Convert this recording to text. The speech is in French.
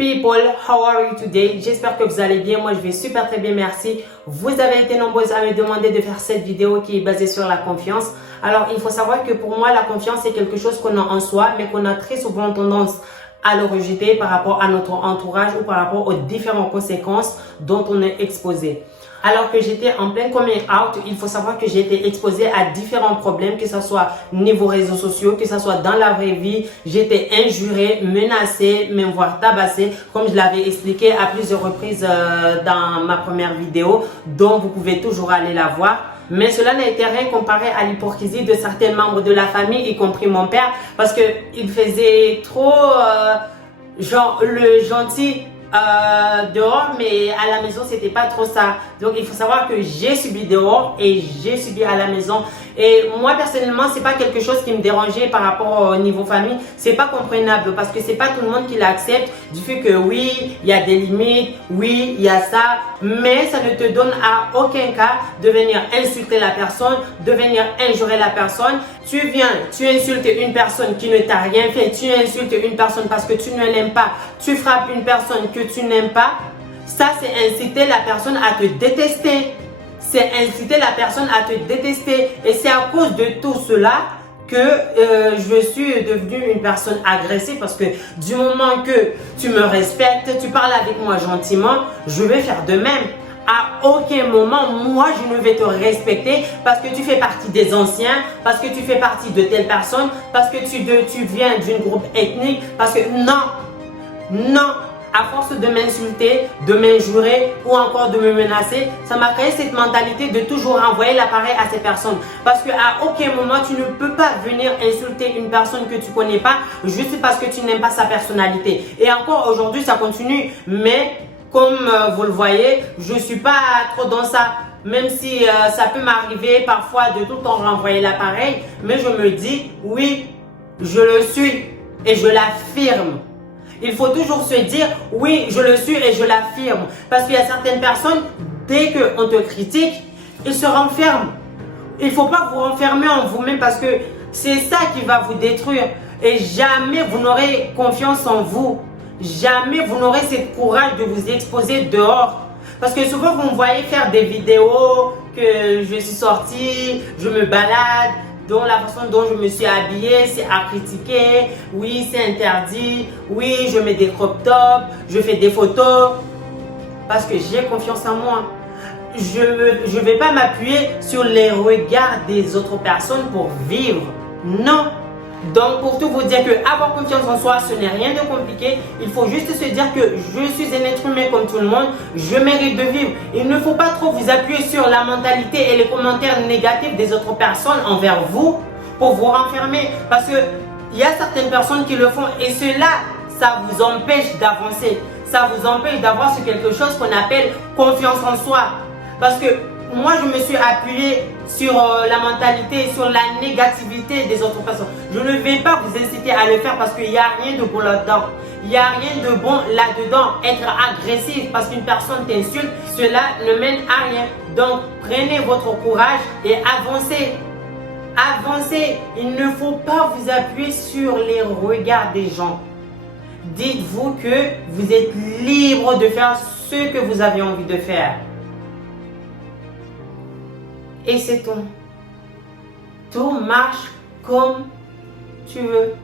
People, how are you today? J'espère que vous allez bien. Moi, je vais super très bien, merci. Vous avez été nombreuses à me demander de faire cette vidéo qui est basée sur la confiance. Alors, il faut savoir que pour moi, la confiance, c'est quelque chose qu'on a en soi, mais qu'on a très souvent tendance à le rejeter par rapport à notre entourage ou par rapport aux différentes conséquences dont on est exposé. Alors que j'étais en plein coming out, il faut savoir que j'ai été exposée à différents problèmes, que ce soit niveau réseaux sociaux, que ce soit dans la vraie vie. J'étais injurée, menacée, même voire tabassée, comme je l'avais expliqué à plusieurs reprises dans ma première vidéo, dont vous pouvez toujours aller la voir. Mais cela n'a été rien comparé à l'hypocrisie de certains membres de la famille, y compris mon père, parce que il faisait trop genre le gentil dehors, mais à la maison c'était pas trop ça. Donc il faut savoir que j'ai subi dehors et j'ai subi à la maison. Et moi personnellement, c'est pas quelque chose qui me dérangeait par rapport au niveau famille. C'est pas comprenable parce que c'est pas tout le monde qui l'accepte, du fait que oui, il y a des limites, oui, il y a ça, mais ça ne te donne à aucun cas de venir insulter la personne, de venir injurer la personne. Tu viens, tu insultes une personne qui ne t'a rien fait, tu insultes une personne parce que tu ne l'aimes pas, tu frappes une personne que tu n'aimes pas. Ça, c'est inciter la personne à te détester. C'est inciter la personne à te détester. Et c'est à cause de tout cela que je suis devenue une personne agressive, parce que du moment que tu me respectes, tu parles avec moi gentiment, je vais faire de même. À aucun moment, moi, je ne vais te respecter parce que tu fais partie des anciens, parce que tu fais partie de telle personne, parce que tu viens d'un groupe ethnique, parce que non, à force de m'insulter, de m'injurer ou encore de me menacer, ça m'a créé cette mentalité de toujours envoyer l'appareil à ces personnes. Parce qu'à aucun moment, tu ne peux pas venir insulter une personne que tu ne connais pas juste parce que tu n'aimes pas sa personnalité. Et encore aujourd'hui, ça continue, mais comme vous le voyez, je ne suis pas trop dans ça. Même si ça peut m'arriver parfois de tout le temps renvoyer l'appareil, mais je me dis, oui, je le suis et je l'affirme. Il faut toujours se dire, oui, je le suis et je l'affirme. Parce qu'il y a certaines personnes, dès qu'on te critique, ils se renferment. Il ne faut pas vous renfermer en vous-même parce que c'est ça qui va vous détruire. Et jamais vous n'aurez confiance en vous. Jamais vous n'aurez ce courage de vous exposer dehors. Parce que souvent vous me voyez faire des vidéos que je suis sortie, je me balade, dont la façon dont je me suis habillée, c'est à critiquer. Oui, c'est interdit. Oui, je mets des crop tops, je fais des photos. Parce que j'ai confiance en moi. Je ne vais pas m'appuyer sur les regards des autres personnes pour vivre. Non. Donc, pour tout vous dire que avoir confiance en soi, ce n'est rien de compliqué. Il faut juste se dire que je suis un être humain comme tout le monde. Je mérite de vivre. Il ne faut pas trop vous appuyer sur la mentalité et les commentaires négatifs des autres personnes envers vous pour vous renfermer. Parce que il y a certaines personnes qui le font et cela, ça vous empêche d'avancer. Ça vous empêche d'avoir ce quelque chose qu'on appelle confiance en soi. Parce que moi, je me suis appuyée sur la mentalité, sur la négativité des autres personnes. Je ne vais pas vous inciter à le faire parce qu'il n'y a rien de bon là-dedans. Il n'y a rien de bon là-dedans. Être agressif parce qu'une personne t'insulte, cela ne mène à rien. Donc, prenez votre courage et avancez. Avancez. Il ne faut pas vous appuyer sur les regards des gens. Dites-vous que vous êtes libre de faire ce que vous avez envie de faire. Et c'est tout. Tout marche comme tu veux.